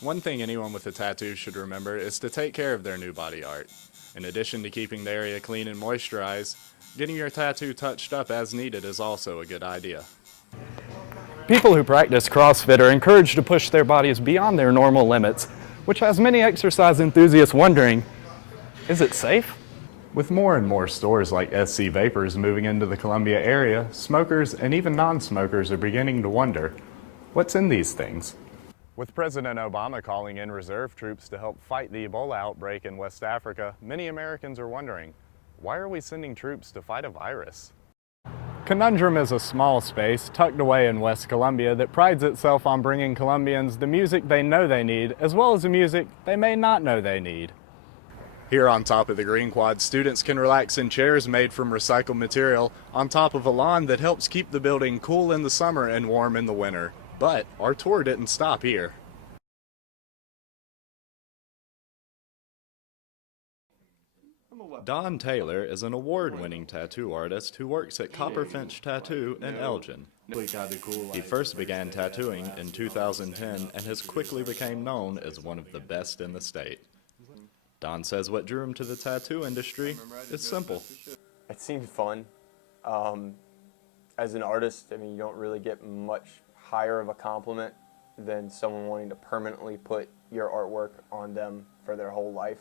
One thing anyone with a tattoo should remember is to take care of their new body art. In addition to keeping the area clean and moisturized, getting your tattoo touched up as needed is also a good idea. People who practice CrossFit are encouraged to push their bodies beyond their normal limits, which has many exercise enthusiasts wondering, is it safe? With more and more stores like SC Vapors moving into the Columbia area, smokers and even non-smokers are beginning to wonder, what's in these things? With President Obama calling in reserve troops to help fight the Ebola outbreak in West Africa, many Americans are wondering, why are we sending troops to fight a virus? Conundrum is a small space tucked away in West Columbia that prides itself on bringing Columbians the music they know they need, as well as the music they may not know they need. Here on top of the Green Quad, students can relax in chairs made from recycled material on top of a lawn that helps keep the building cool in the summer and warm in the winter. But our tour didn't stop here. Don Taylor is an award-winning tattoo artist who works at Copperfinch Tattoo in Elgin. He first began tattooing in 2010 and has quickly become known as one of the best in the state. Don says what drew him to the tattoo industry is simple. It seemed fun. As an artist, I mean, you don't really get much higher of a compliment than someone wanting to permanently put your artwork on them for their whole life.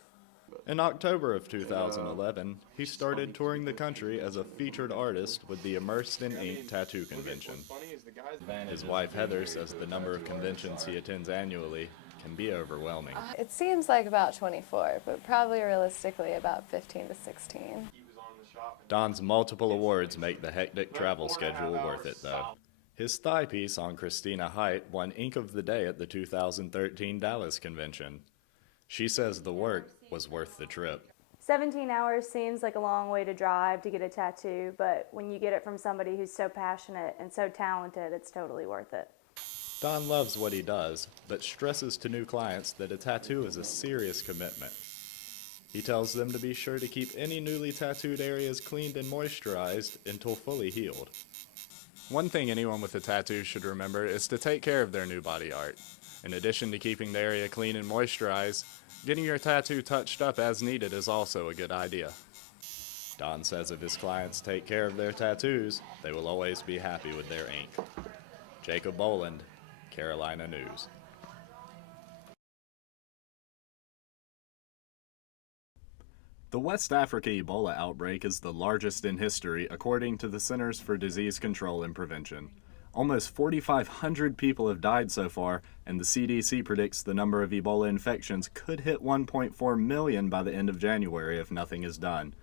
In October of 2011, he started touring the country as a featured artist with the Immersed in Ink Tattoo Convention. His wife Heather says the number of conventions he attends annually can be overwhelming. It seems like about 24, but probably realistically about 15 to 16. Don's multiple awards make the hectic travel schedule worth it, though. His thigh piece on Christina Height won Ink of the Day at the 2013 Dallas convention. She says the work was worth the trip. 17 hours seems like a long way to drive to get a tattoo, but when you get it from somebody who's so passionate and so talented, it's totally worth it. Don loves what he does, but stresses to new clients that a tattoo is a serious commitment. He tells them to be sure to keep any newly tattooed areas cleaned and moisturized until fully healed. One thing anyone with a tattoo should remember is to take care of their new body art. In addition to keeping the area clean and moisturized, getting your tattoo touched up as needed is also a good idea. Don says if his clients take care of their tattoos, they will always be happy with their ink. Jacob Boland, Carolina News. The West Africa Ebola outbreak is the largest in history, according to the Centers for Disease Control and Prevention. Almost 4,500 people have died so far, and the CDC predicts the number of Ebola infections could hit 1.4 million by the end of January if nothing is done.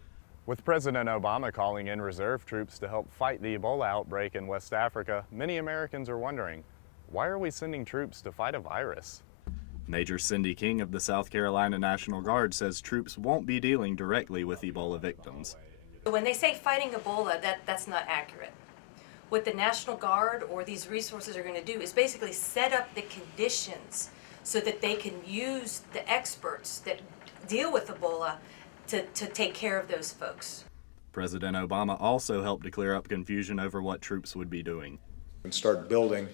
With President Obama calling in reserve troops to help fight the Ebola outbreak in West Africa, many Americans are wondering, why are we sending troops to fight a virus? Major Cindy King of the South Carolina National Guard says troops won't be dealing directly with Ebola victims. When they say fighting Ebola, that's not accurate. What the National Guard or these resources are going to do is basically set up the conditions so that they can use the experts that deal with Ebola to take care of those folks. President Obama also helped to clear up confusion over what troops would be doing. And start building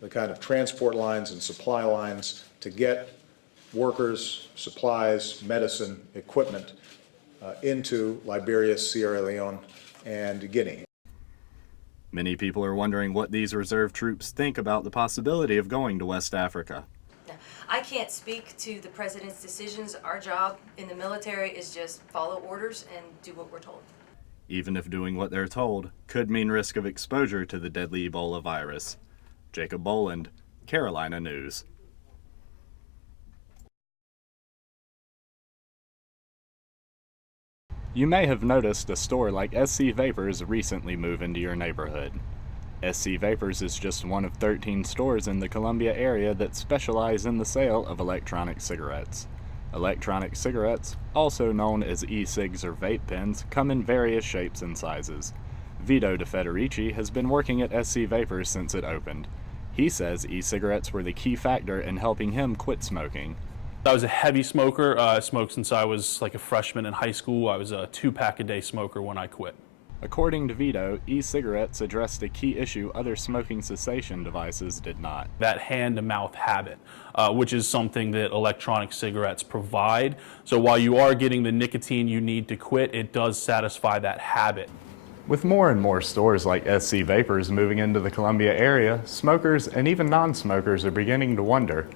the kind of transport lines and supply lines to get workers, supplies, medicine, equipment into Liberia, Sierra Leone, and Guinea. Many people are wondering what these reserve troops think about the possibility of going to West Africa. Now, I can't speak to the president's decisions. Our job in the military is just follow orders and do what we're told. Even if doing what they're told could mean risk of exposure to the deadly Ebola virus. Jacob Boland, Carolina News. You may have noticed a store like SC Vapors recently move into your neighborhood. SC Vapors is just one of 13 stores in the Columbia area that specialize in the sale of electronic cigarettes. Electronic cigarettes, also known as e-cigs or vape pens, come in various shapes and sizes. Vito De Federici has been working at SC Vapors since it opened. He says e-cigarettes were the key factor in helping him quit smoking. I was a heavy smoker. I smoked since I was like a freshman in high school. I was a 2-pack-a-day smoker when I quit. According to Vito, e-cigarettes addressed a key issue other smoking cessation devices did not. That hand-to-mouth habit, which is something that electronic cigarettes provide. So while you are getting the nicotine you need to quit, it does satisfy that habit. With more and more stores like SC Vapors moving into the Columbia area, smokers and even non-smokers are beginning to wonder,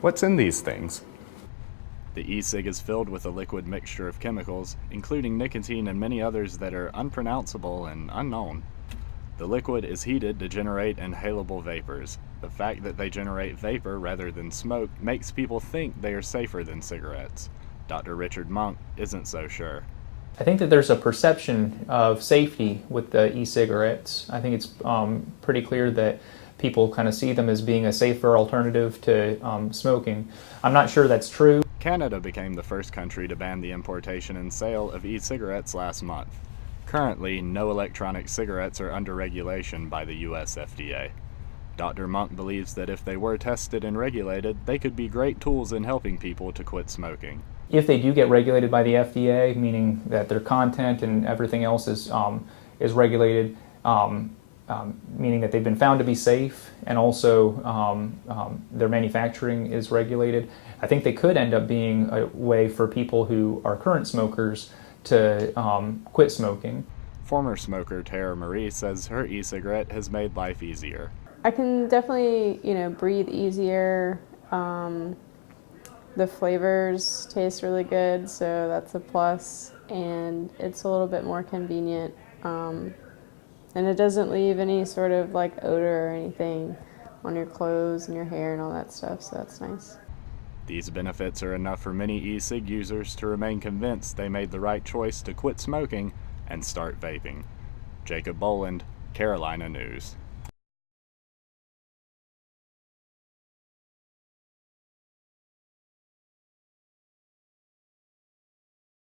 what's in these things? The e-cig is filled with a liquid mixture of chemicals, including nicotine and many others that are unpronounceable and unknown. The liquid is heated to generate inhalable vapors. The fact that they generate vapor rather than smoke makes people think they are safer than cigarettes. Dr. Richard Monk isn't so sure. I think that there's a perception of safety with the e-cigarettes. I think it's pretty clear that people kind of see them as being a safer alternative to smoking. I'm not sure that's true. Canada became the first country to ban the importation and sale of e-cigarettes last month. Currently, no electronic cigarettes are under regulation by the US FDA. Dr. Monk believes that if they were tested and regulated, they could be great tools in helping people to quit smoking. If they do get regulated by the FDA, meaning that their content and everything else is regulated, meaning that they've been found to be safe, and also their manufacturing is regulated, I think they could end up being a way for people who are current smokers to quit smoking. Former smoker Tara Marie says her e-cigarette has made life easier. I can definitely, breathe easier. The flavors taste really good, so that's a plus, and it's a little bit more convenient. And it doesn't leave any sort of like odor or anything on your clothes and your hair and all that stuff, so that's nice. These benefits are enough for many e-cig users to remain convinced they made the right choice to quit smoking and start vaping. Jacob Boland, Carolina News.